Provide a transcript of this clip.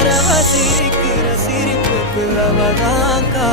ரசிக்கிற சிரிப்புக்கு அவதான் கா